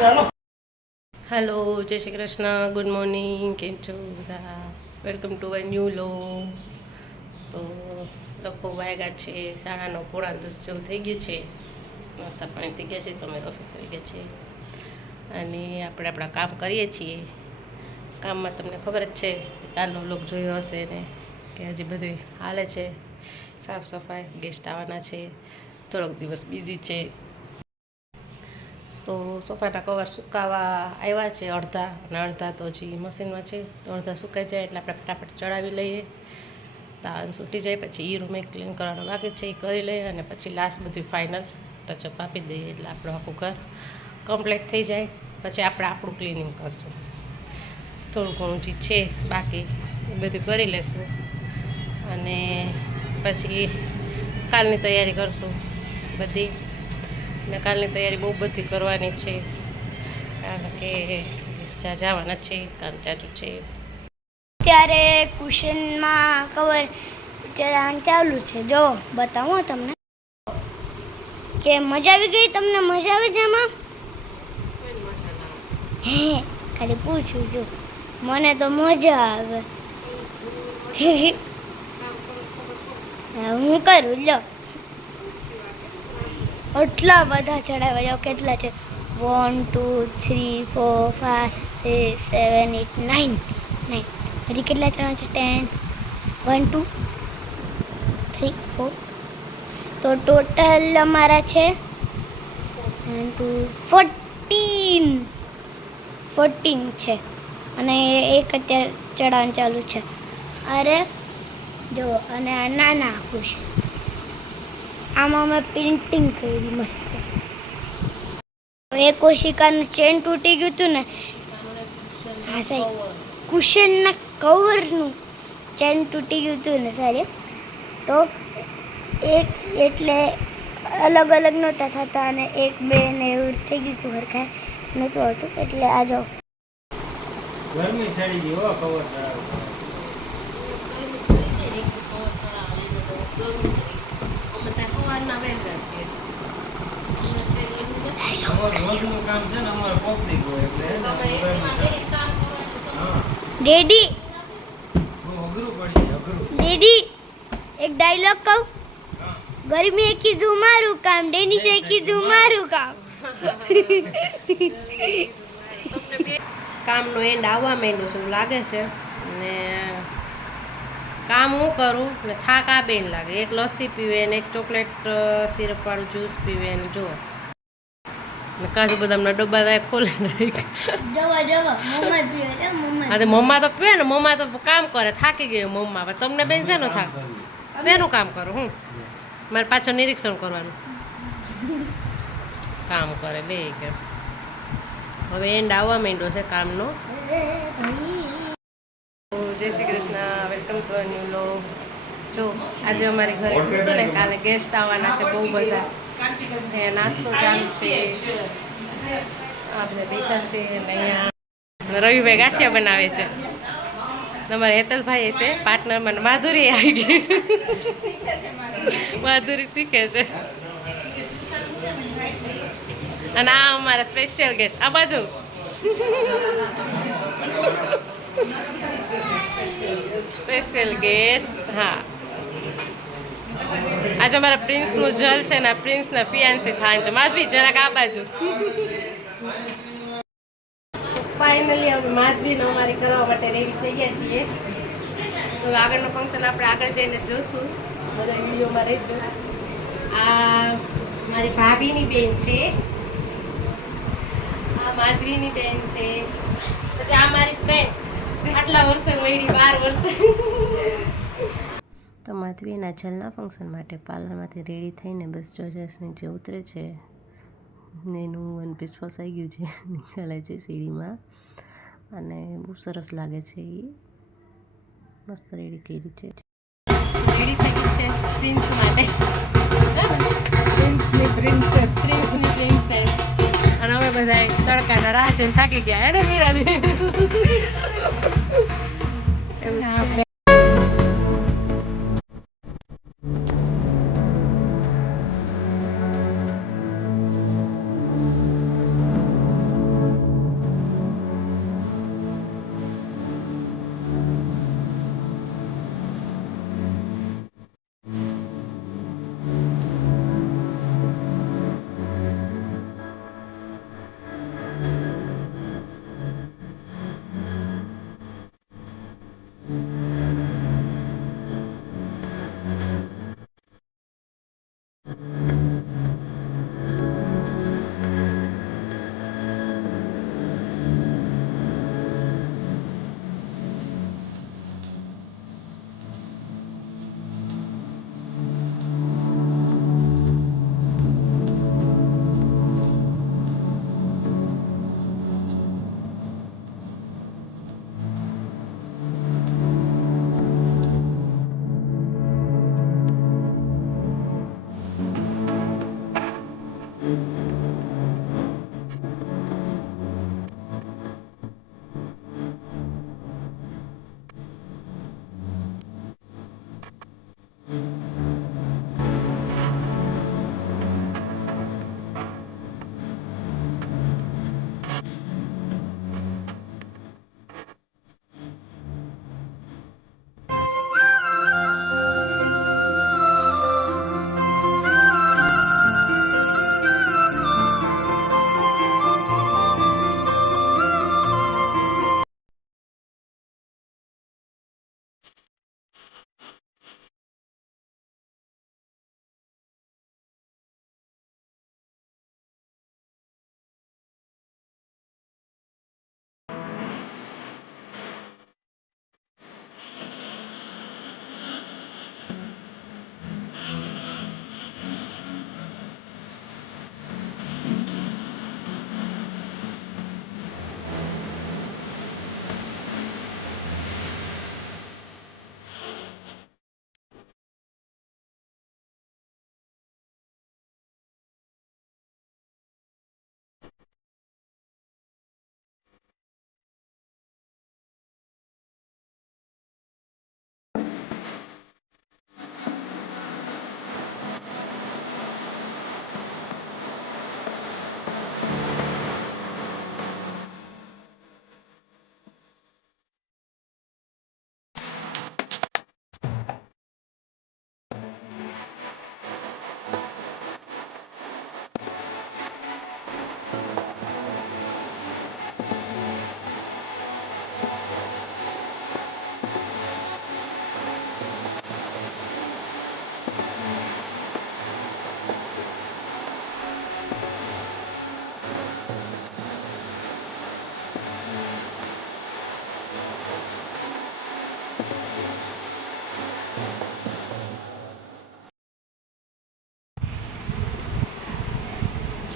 Hello, જય Shri Krishna, good morning, કેમ છો બધા? Welcome to a new vlog. તો લગભગ વાગ્યા છે 9:30 પોણા 10 જેવું થઈ ગયું છે. નાસ્તા પાણી થઈ ગયા છે, સમય ઓફિસ આવી ગયા છે અને આપણે આપણા કામ કરીએ છીએ. કામમાં તમને ખબર જ છે, કાલનો વ્લોગ જોયો હશે ને, કે હજી બધું હાલે છે. સાફ સફાઈ, ગેસ્ટ આવવાના છે, થોડોક દિવસ બિઝી છે. તો સોફાના કવર સુકાવા આવ્યા છે અડધા, અને અડધા તો હજી મશીનમાં છે. તો અડધા સુકાઈ જાય એટલે આપણે ફટાફટ ચડાવી લઈએ. તાન છૂટી જાય પછી એ રૂમે ક્લીન કરવાનો બાકી છે, એ કરી લઈએ અને પછી લાસ્ટ બધું ફાઇનલ ટચઅપ આપી દઈએ એટલે આપણું આખું ઘર કમ્પ્લીટ થઈ જાય. પછી આપણે આપણું ક્લિનિંગ કરશું. થોડું ઘણું જે છે બાકી એ બધું કરી લેશું અને પછી કાલની તૈયારી કરશું બધી. ને કાલની તૈયારી બહુ બધી કરવાની છે, કારણ કે જવાના છે, કામ ચાલુ છે. અત્યારે કુશનમાં કવર ચડાવવાનું ચાલુ છે. જો બતાવું તમને કે મજા આવી ગઈ. તમને મજા આવે છે એમાં? હે, ખાલી પૂછું છું, મને તો મજા આવે. હું કરું લો. એટલા બધા ચડાવ્યા જાઓ. કેટલા છે? 1 2 3 4 5 6 7 8 9. હજી કેટલા ચડવા છે? 10 1 2 3 4. તો ટોટલ અમારા છે 1 2 14 છે. અને એક અત્યારે ચડાવવાનું ચાલુ છે. અરે જો, અને આ નાના આખું છે. આમાં મેં પેઇન્ટિંગ કરી મસ્ત. એક કોશિકાનું ચેન તૂટી ગયું હતું ને, હા સાહેબ, કુશનના કવરનું ચેન તૂટી ગયું હતું ને સાહેબ. તો એક એટલે અલગ અલગ નહોતા થતા અને 1 2 ને એવું થઈ ગયું હતું, હરખાય નહોતું આવતું. એટલે આ જો ગરમી ચડી ગઈ હો. કવર રોજનું કામ છે ને અમારે પોપતી ગયું એટલે ડેડી અઘરું પડી જાય, અઘરું. ડેડી એક ડાયલોગ કહું? ગરમીએ કીધું મારું કામ, ડેનીએ કીધું મારું કામ. કામનો એન્ડ આવવા માંડ્યો છે એવું લાગે છે. ને કામ હું કરું ને થાક આ બેન લાગે. એક લસ્સી પીવે ને એક ચોકલેટ સિરપવાળું જ્યુસ પીવે ને જો કાજુ બદામના ડબ્બા થાય ખોલી નાખ. હા, તો મમ્મા તો પીવે ને. મમ્મા તો કામ કરે, થાકી ગયું મમ્મા. હવે તમને બેન શેનું થાક? શેનું કામ કરું હું? મારે પાછળ નિરીક્ષણ કરવાનું. કામ કરે લે કે હવે એન્ડ આવવા માંડ્યો છે કામનો. જય Shri Krishna, welcome to a new vlog. જો આજે અમારી ઘરે કીધું ને, કાલે ગેસ્ટ આવવાના છે બહુ બધા. નાસ્તો ચાલુ છે, આપણે બેઠા છે. અહીંયા રવિભાઈ ગાંઠિયા બનાવે છે. તમારે હેતલભાઈ છે પાર્ટનર. મને માધુરી આવી ગઈ. માધુરી શીખે છે. અને આ અમારા સ્પેશિયલ ગેસ્ટ આ બાજુ. Special guest. હા, આજે અમારા પ્રિન્સનું જલ છે ને, પ્રિન્સના ફિયાન્સી થાય છે. માધવી જરાક આ બાજુ. ફાઇનલી અમે માધવીને અમારી કરવા માટે રેડી થઈ ગયા છીએ. તો આગળનું ફંક્શન આપણે આગળ જઈને જોશું. બધા વિડીયોમાં રહેજો. આ મારી ભાભીની બેન છે, આ માધવીની બેન છે, પછી આ મારી ફ્રેન્ડ આટલા વર્ષે મળી 12 વર્ષે. તો માધવીના જલના ફંક્શન માટે પાર્લરમાંથી રેડી થઈને બસ જજસ નીચે ઉતરે છે ને એનું વન પીસ ફસાઈ ગયું છે, નીકળે છે સીડીમાં. અને બહુ સરસ લાગે છે. એ મસ્ત રેડી કરી છે. રેડી થઈ ગઈ છે પ્રિન્સ માટે. પ્રિન્સની પ્રિન્સેસ. અને અમે બધા તડકાના રાહ જોઈને થાકી ગયા. હે ને મીરાની? એવું છે.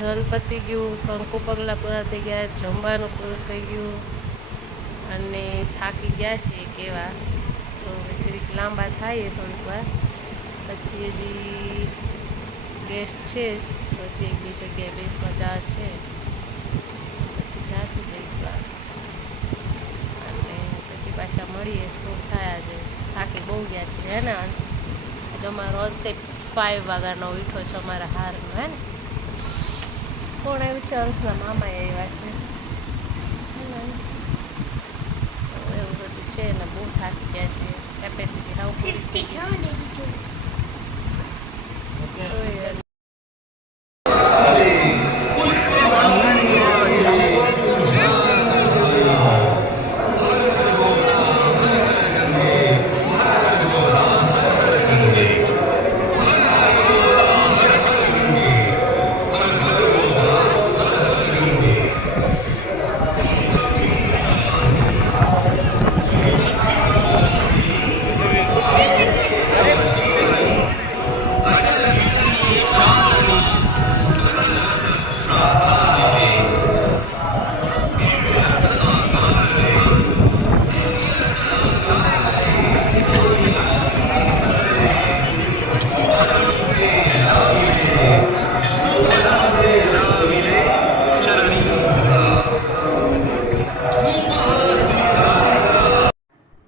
જલ પતી ગયું, કંકુ પગલાં પૂરા થઈ ગયા, જમવાનું પૂરું થઈ ગયું અને થાકી ગયા છીએ કેવા. તો જરીક લાંબા થાય થોડીક વાર, પછી હજી ગેસ છે તો હજી એક બે જગ્યાએ બેસવા જા છે, પછી જાશું બેસવા અને પછી પાછા મળીએ. તો થાય આજે થાકી બહુ ગયા છે હે ને અંશ? જો અમારો અંશે 5 વાગ્યાનો ઉઠો છે અમારા હારનો હે ને. કોણ આવ્યું છે? અંશના મામા આવ્યા છે. તો એવું બધું છે ને બહુ થાકી ગયા છે. કેપેસિટી હાવ પૂરી થઈ ગઈ છે. જોઈએ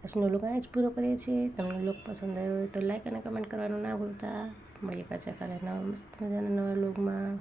આજનો લોક આ જ પૂરો કરીએ છીએ. તમને લોક પસંદ આવ્યો હોય તો લાઈક અને કમેન્ટ કરવાનું ના ભૂલતા. મળીએ પાછા કાલે નવા મસ્ત મજાના નવા લોગમાં.